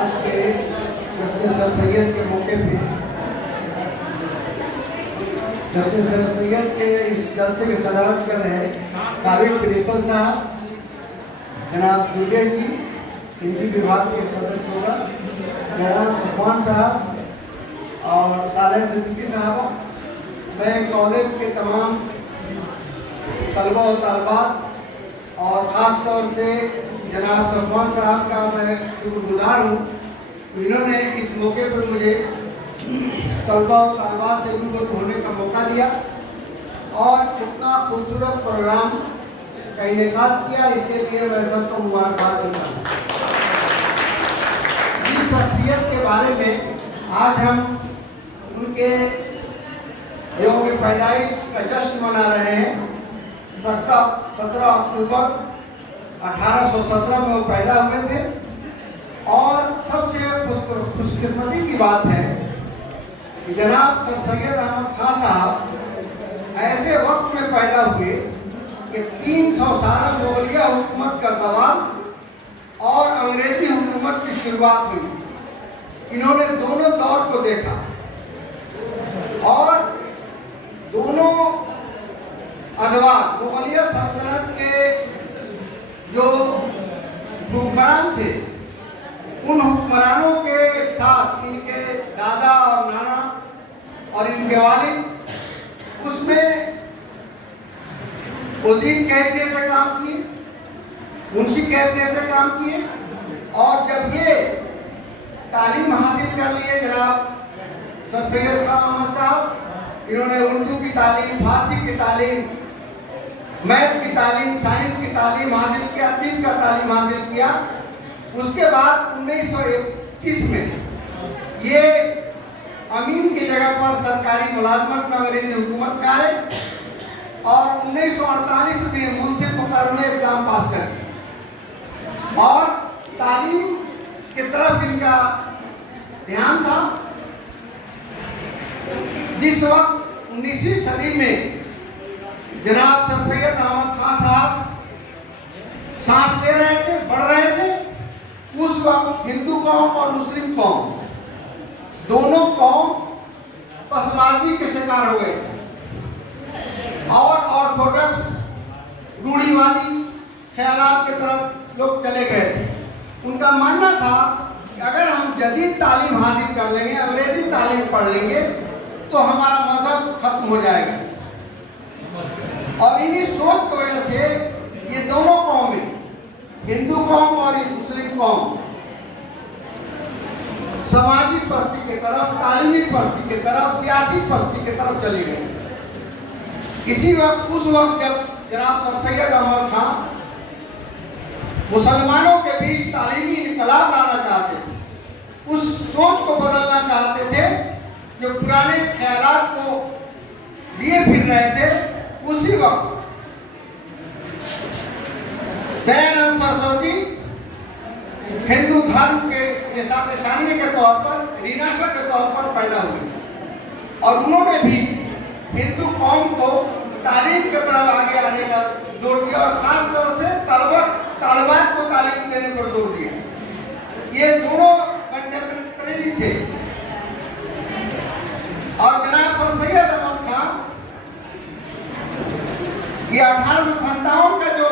आज के जश्न सर सैयद के मौके पे जश्न सर सैयद के इस जलसे की सदारत कर रहे साबिक प्रिंसिपल साहब जनाब दुर्गेश जी, हिंदी विभाग के सदस्य होगा, जनाब सफवान साहब और सालेह सिद्दीकी साहब, मैं कॉलेज के तमाम तलबा और तलबात और ख़ास तौर से जनाब सफवान साहब का मैं शुक्रगुजार हूँ। इन्होंने इस मौके पर मुझे तलबा और तलबात से रूबरू होने का मौका दिया और इतना खूबसूरत प्रोग्राम का इनेकाद किया, इसके लिए मैं सबको मुबारकबाद देता हूँ। इस शख्सियत के बारे में आज हम उनके यौम पैदाइश का जश्न मना रहे हैं। 17 अक्टूबर 1817 में वो पैदा हुए थे और सबसे खुशकिस्मती की बात है कि जनाब सर सैयद अहमद खान साहब ऐसे वक्त में पैदा हुए कि 300 साल मुगलिया हुकूमत का ज़वाल और अंग्रेजी हुकूमत की शुरुआत हुई। इन्होंने दोनों दौर को देखा और दोनों अदवार मुगलिया सल्तनत के जो हुक्मरान थे, उन हुक्मरानों के साथ इनके दादा और नाना और इनके वालिद उसमें वज़ीर की हैसियत से काम किए, मुंशी की हैसियत से काम किए और जब ये तालीम हासिल कर लिए जनाब सर सैयद खान अहमद साहब, इन्होंने उर्दू की तालीम, फारसी की तालीम, मैथ की तालीम, साइंस की तालीम हासिल किया, तिब का तालीम हासिल किया। उसके बाद 1931 में ये अमीन की जगह पर सरकारी मुलाजमत में अंग्रेजी हुकूमत का है और 1948 में मुंसिफ मुकर्रर हुए, एग्जाम पास कर और तालीम की तरफ इनका ध्यान था। जिस वक्त 19वीं सदी में जनाब सर सैयद अहमद खान साहब सांस ले रहे थे, बढ़ रहे थे, उस वक्त हिंदू कौम और मुस्लिम कौम दोनों कौम पसमानगी के शिकार हो गए और ऑर्थोडॉक्स रूढ़िवादी ख्यालात की तरफ लोग चले गए थे। उनका मानना था कि अगर हम जदीद तालीम हासिल कर लेंगे, अंग्रेजी तालीम पढ़ लेंगे तो हमारा मजहब खत्म हो जाएगा। और इन्हीं सोच की वजह से ये दोनों कौमें, हिंदू कौम और मुस्लिम कौम, समाजी पस्ती की तरफ, तालीमी पस्ती की तरफ, सियासी पस्ती की तरफ चली गई। इसी वक्त, उस वक्त जब जनाब सर सैयद अहमद खान मुसलमानों के बीच तालीमी इनकलाब लाना चाहते थे, उस सोच को बदलना चाहते थे, जो पुराने ख्यालात को लिए फिर रहे थे, उसी वक्त दयानंद सरस्वती हिंदू धर्म के निशान निशानी के तौर पर, रीनाशा के तौर पर पैदा हुए और उन्होंने भी हिंदू कौम को तालीम की तरफ आगे आने का जोर दिया और खास तौर से तलबात को तालीम देने पर जोर दिया। ये दोनों कंटेम्परेरी थे और जनाब सर सैयद अहमद खान ये 1857 का जो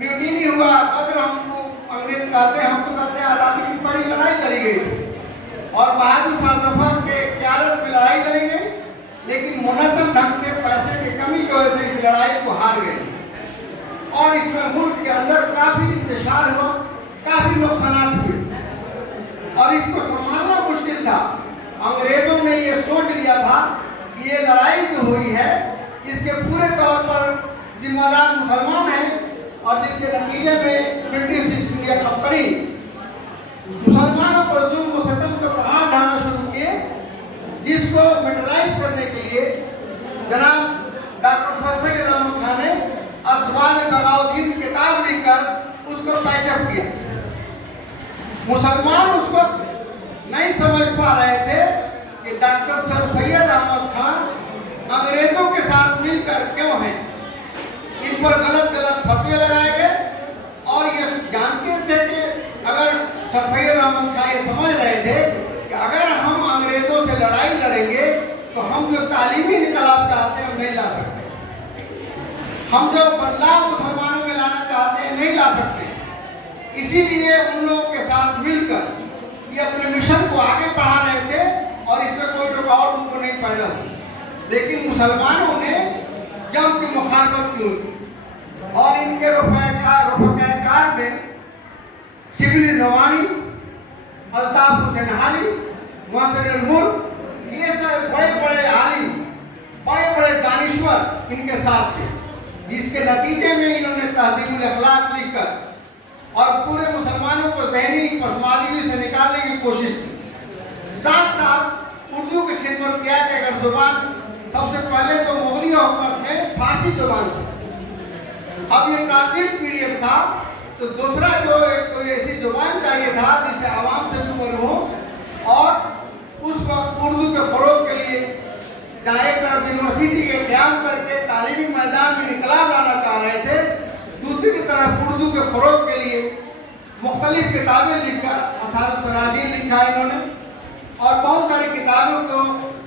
म्यूटिनी हुआ, कद्र हमको अंग्रेज कहते हैं, हम तो कहते हैं आज़ादी की बड़ी लड़ाई लड़ी गई और बहादुर शाह जफर के क़यादत में लड़ाई लड़ी गई, लेकिन मुनज़्ज़म ढंग से पैसे की कमी की वजह से इस लड़ाई को हार गए और इसमें मुल्क के अंदर काफ़ी इंतशार हुआ, काफ़ी नुकसान हुए और इसको संभालना मुश्किल था। अंग्रेजों ने ये सोच लिया था कि ये लड़ाई जो हुई है इसके पूरे तौर पर जिम्मेदार मुसलमान हैं और जिसके नतीजे में ब्रिटिश ईस्ट इंडिया कंपनी मुसलमानों पर जुल्म और सितम के पहाड़ ढाना शुरू किए, जिसको मिटलाइज करने के लिए जनाब डॉक्टर सर सैयद अहमद खान ने असबाब बगावत किताब लिखकर उसको पैचअप किया। मुसलमान उस वक्त नहीं समझ पा रहे थे कि डॉक्टर सर सैयद अहमद खान अंग्रेजों के साथ मिलकर क्यों हैं। इन पर गलत गलत फतवे लगाए गए और ये जानते थे कि अगर सर सैयद अहमद खान ये समझ रहे थे कि अगर हम अंग्रेजों से लड़ाई लड़ेंगे तो हम जो तालीमी इनकलाब चाहते हैं हम नहीं ला सकते, हम जो बदलाव मुसलमानों में लाना चाहते हैं नहीं ला सकते। इसीलिए उन लोगों के साथ मिलकर ये अपने मिशन को आगे बढ़ा रहे थे और इसमें कोई रुकावट उनको नहीं पैदा हुई। लेकिन मुसलमानों ने जम की मुखालफत की उनकी, और इनके रफ़ाकार में शिबली नवानी, अल्ताफ हुसैन हाली, मुहसिन मुल्क, ये सब बड़े बड़े आलिम, बड़े बड़े दानिश्वर इनके साथ थे, जिसके नतीजे में इन्होंने तहज़ीबुल अखलाक लिखकर और पूरे मुसलमानों को ज़हनी पसमानदगी से निकालने की कोशिश की। साथ साथ उर्दू की खिदमत किया कि अगर जुबान, सबसे पहले तो मुगलिया हुकूमत में फारसी जुबान थी, अब ये ट्रांजिट पीरियड था, तो दूसरा जो कोई ऐसी जुबान चाहिए था जिससे आवाम से रूबरू हो, और उस वक्त उर्दू के फ़रोग के लिए जहाँ एक तरफ यूनिवर्सिटी के क़याम करके तालीमी मैदान में इनकलाब लाना चाह रहे थे, दूसरी की तरफ उर्दू के फ़रोग के लिए मुख्तलिफ किताबें लिखकर असारुल सनादीन लिखा इन्होंने और बहुत सारी किताबों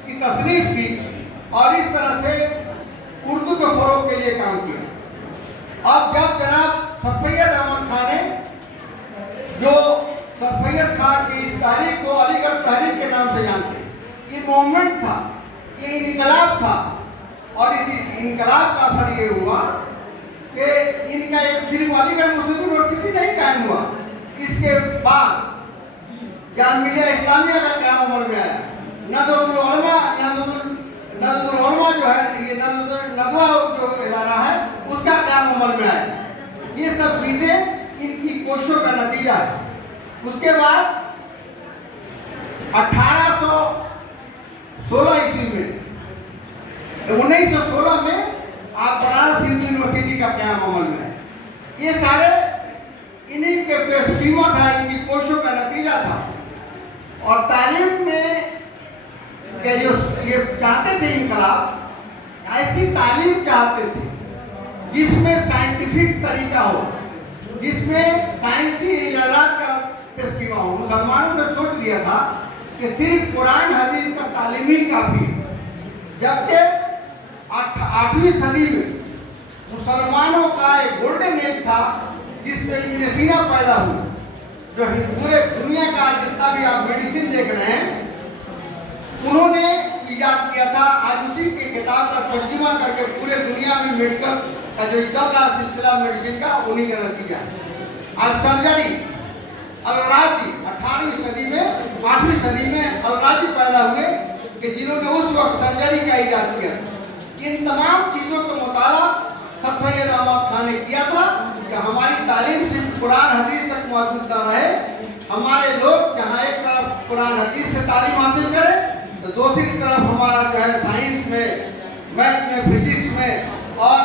की तसनीफ की, और इस तरह से उर्दू के फ़रोग के लिए काम किया। अब जब जनाब सर सैयद अहमद खान ने, जो सर सैयद खान की इस तहरीक को अलीगढ़ तहरीक के नाम से जानते, ये मूवमेंट था, ये इनकलाब था, और इस इनकलाब का असर ये हुआ कि इनका एक सिर्फ अलीगढ़ मुस्लिम यूनिवर्सिटी नहीं कायम हुआ, इसके बाद जामिया इस्लामिया का क़याम अमल में आया। नदवतुल उलमा जो है, ये नदवा जो इदारा है, उसका क़याम अमल में आया। ये सब चीज़ें इनकी कोशिशों का नतीजा है। उसके बाद 1816 ईस्वी में, 1916 में आप बनारस हिंदू यूनिवर्सिटी का क़याम अमल में है। ये सारे इन्हीं के पेशकीमत था, इनकी कोशिशों का नतीजा था। और तालीम में के जो ये चाहते थे इनकलाब, ऐसी तालीम चाहते थे जिसमें साइंटिफिक तरीका हो, जिसमें साइंसी इजारात का पेशकीमा हो। मुसलमानों ने सोच लिया था कि सिर्फ कुरान हदीस का तालीम ही काफ़ी है, जबकि 8वीं सदी में मुसलमानों का एक गोल्डन एज था जिसमें इब्न सीना पैदा हुआ, जो पूरे दुनिया का जितना भी आप मेडिसिन देख रहे हैं, उन्होंने इजाद किया था। आज उसी के किताब का तर्जुमा करके पूरे दुनिया में मेडिकल का जो चल रहा सिलसिला मेडिसिन का, उन्हीं का नतीजा। आज सर्जरी अल-राजी 18वीं सदी में, 8वीं सदी में अल-राजी पैदा हुए कि जिन्होंने उस वक्त सर्जरी का इजाद किया। इन तमाम चीज़ों का मुताला सर सैयद अहमद खान ने किया था कि हमारी तालीम सिर्फ कुरान हदीस तक महदूद न रहे, हमारे लोग जहाँ एक तरफ कुरान हदीस से तालीम हासिल करें, तो दूसरी तरफ हमारा जो है साइंस में, मैथ में, फिजिक्स में और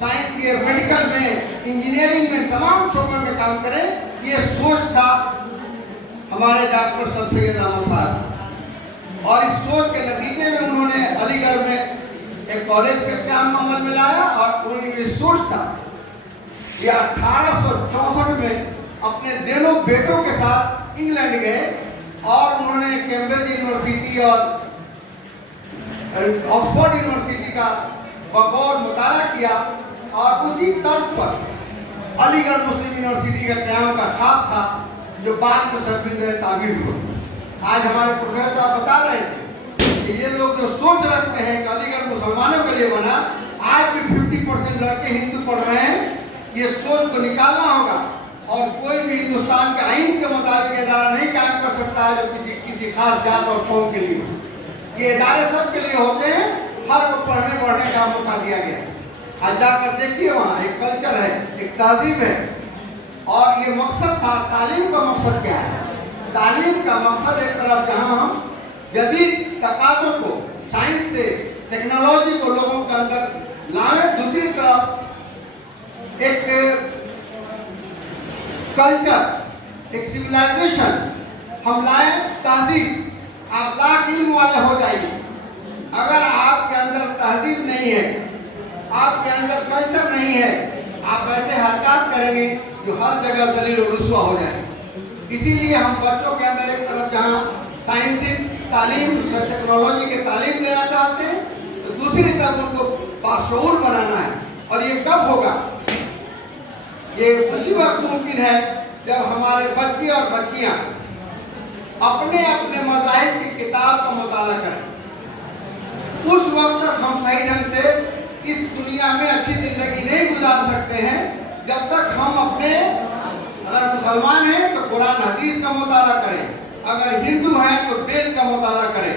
साइंस के मेडिकल में, इंजीनियरिंग में, तमाम शोबों में काम करें। ये सोच था हमारे डॉक्टर सर सैयद अहमद साहब, और इस सोच के नतीजे में उन्होंने अलीगढ़ में एक कॉलेज के क़याम अमल में लाया। और उनकी ये सोच था, ये 1864 में अपने दोनों बेटों के साथ इंग्लैंड गए और उन्होंने कैम्ब्रिज यूनिवर्सिटी और ऑक्सफोर्ड यूनिवर्सिटी का बगौर मुताला किया, और उसी तर्ज पर अलीगढ़ मुस्लिम यूनिवर्सिटी का क़याम का ख्वाब था, जो बाद में सब तामीर हुआ। आज हमारे प्रोफेसर साहब बता रहे थे कि ये लोग जो सोच रखते हैं कि अलीगढ़ मुसलमानों के लिए बना, आज भी 50% लड़के हिंदू पढ़ रहे हैं। ये सोच को निकालना होगा, और कोई भी हिंदुस्तान के आइन के मुताबिक इदारा नहीं कायम कर सकता है जो किसी खास जात और कौम के लिए हो। ये इदारे सब के लिए होते हैं, हर को पढ़ने पढ़ने का मौका दिया गया है। आज जाकर देखिए, वहाँ एक कल्चर है, एक तहजीब है, और ये मकसद था। तालीम का मकसद क्या है? तालीम का मकसद एक तरफ जहाँ हम जदीद तकाज़ों को, साइंस से टेक्नोलॉजी को लोगों के अंदर लाएं, दूसरी तरफ एक कल्चर, एक सिविलाइजेशन हम लाएं, तहजीब। आप लाख इल्म वाले हो जाइए, अगर आपके अंदर तहजीब नहीं है, आपके अंदर कल्चर नहीं है, आप ऐसे हरकत करेंगे जो हर जगह दलील और रुस्वा हो जाए। इसीलिए हम बच्चों के अंदर एक तरफ जहाँ साइंसी तालीम, टेक्नोलॉजी की तालीम देना चाहते हैं, तो दूसरी तरफ उनको बाशऊर बनाना है। और ये कब होगा? ये उसी वक्त मुमकिन है जब हमारे बच्चे और बच्चियां अपने अपने मज़ाहिब की किताब का मुताला करें। उस वक्त तक हम सही ढंग से इस दुनिया में अच्छी जिंदगी नहीं गुजार सकते हैं जब तक हम अपने, अगर मुसलमान हैं तो कुरान हदीस का मुताला करें, अगर हिंदू हैं तो वेद का मुताला करें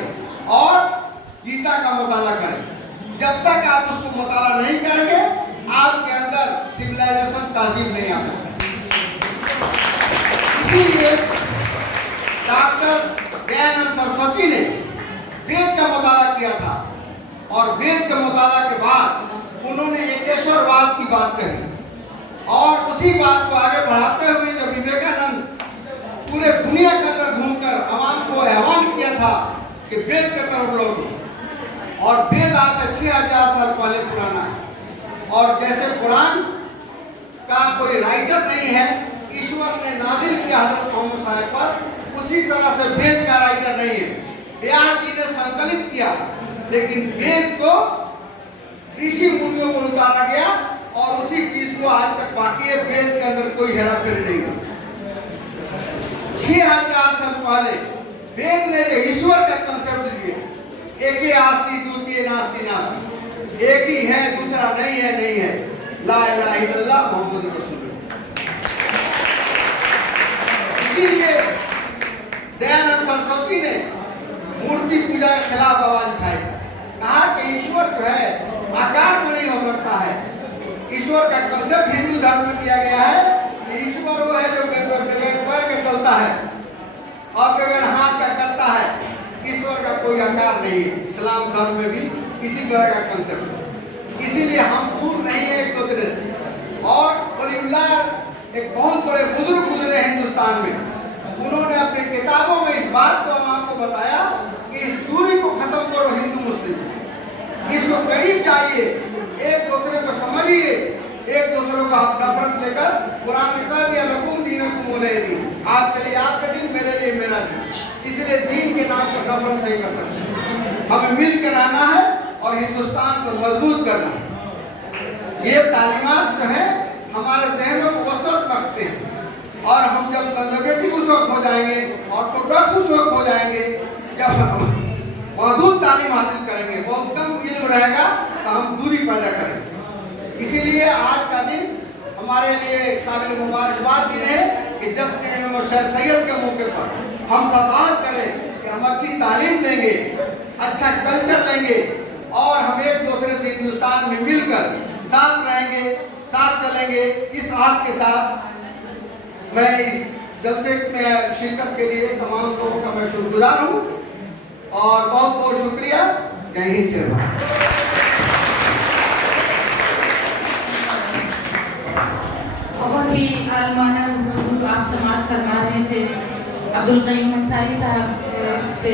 और गीता का मुताला करें। जब तक आप उसको मुताला नहीं करेंगे आपके अंदर सिविलाइजेशन तहजीब नहीं आ सकता। इसीलिए डॉक्टर दयानंद सरस्वती ने वेद का मुताला किया था और वेद के मुताला के बाद उन्होंने एकेश्वरवाद की बात कही और उसी बात को आगे बढ़ाते हुए जब विवेकानंद पूरे दुनिया के अंदर घूमकर आवाम को आह्वान किया था कि वेद की तरफ लौटो, और वेद आज से 6000 साल पहले पुराना है। और जैसे कुरान का कोई राइटर नहीं है, ईश्वर ने नाजिल किया हज़रत मोहम्मद साहब पर, उसी तरह से वेद का राइटर नहीं है। व्यास जी ने संकलित किया, लेकिन वेद को ऋषि मुनियों को उतारा गया और उसी चीज को आज तक बाकी है। वेद के अंदर कोई हेराफेरी नहीं है। 6000 साल पहले वेद ने जो ईश्वर का कंसेप्ट दिया, एक ही आस्ति द्वितीय नास्ति नास्ति, एक ही है दूसरा नहीं है, नहीं है, ला इलाहा इल्लल्लाह मोहम्मद रसूलुल्लाह। इसीलिए दयानंद सरस्वती ने मूर्ति पूजा के खिलाफ आवाज उठाई था, कहा कि ईश्वर जो है आकार में नहीं हो सकता है। ईश्वर का कंसेप्ट हिंदू धर्म में दिया गया है कि ईश्वर वो है जो बगैर पैर के चलता है और बगैर हाथ का करता है। ईश्वर का कोई आकार नहीं है। इस्लाम धर्म में भी इसी तरह का कंसेप्ट है। इसीलिए हम दूर नहीं है एक दूसरे से। और वलीउल्लाह एक बहुत बड़े बुजुर्ग गुजरे हिंदुस्तान में, उन्होंने अपनी किताबों में इस बात को हम आपको बताया कि इस दूरी को खत्म करो हिंदू मुस्लिम, इसको करीब चाहिए, एक दूसरे को समझिए, एक दूसरे को आप नफरत लेकर, कुरान ने कह दिया लकुम दीनकुम वलिय दीन, आपके लिए आपका दिन, मेरे लिए मेरा दिन। इसलिए दीन के नाम पर नफरत नहीं कर सकते। हमें मिल कर रहना है और हिंदुस्तान को मजबूत करना है। ये तालीमात जो है हमारे जहनों को वसत बख्शते हैं और हम जब कंजर्वेटिव उस वक्त हो जाएंगे, ऑर्थोडॉक्स उस वक्त हो जाएंगे जब हम महदूद तालीम हासिल करेंगे, बहुत कम इल्म रहेगा तो हम दूरी पैदा करेंगे। इसीलिए आज का दिन हमारे लिए काबिल मुबारकबाद दिन है कि जश्न सैयद के मौके पर हम सवाल करें कि हम अच्छी तालीम लेंगे, अच्छा कल्चर लेंगे और हम एक दूसरे से हिंदुस्तान में मिलकर साथ रहेंगे, साथ चलेंगे। इस हाथ के साथ मैं इस जलसे में शिरकत के लिए तमाम लोगों का मैं शुक्रगुजार हूँ और बहुत बहुत शुक्रिया। जय हिंद, जय भारत। बहुत ही आलमाना गुफ्तगू आप समाअत फरमा रहे थे अब्दुल कय्यूम अंसारी साहब से।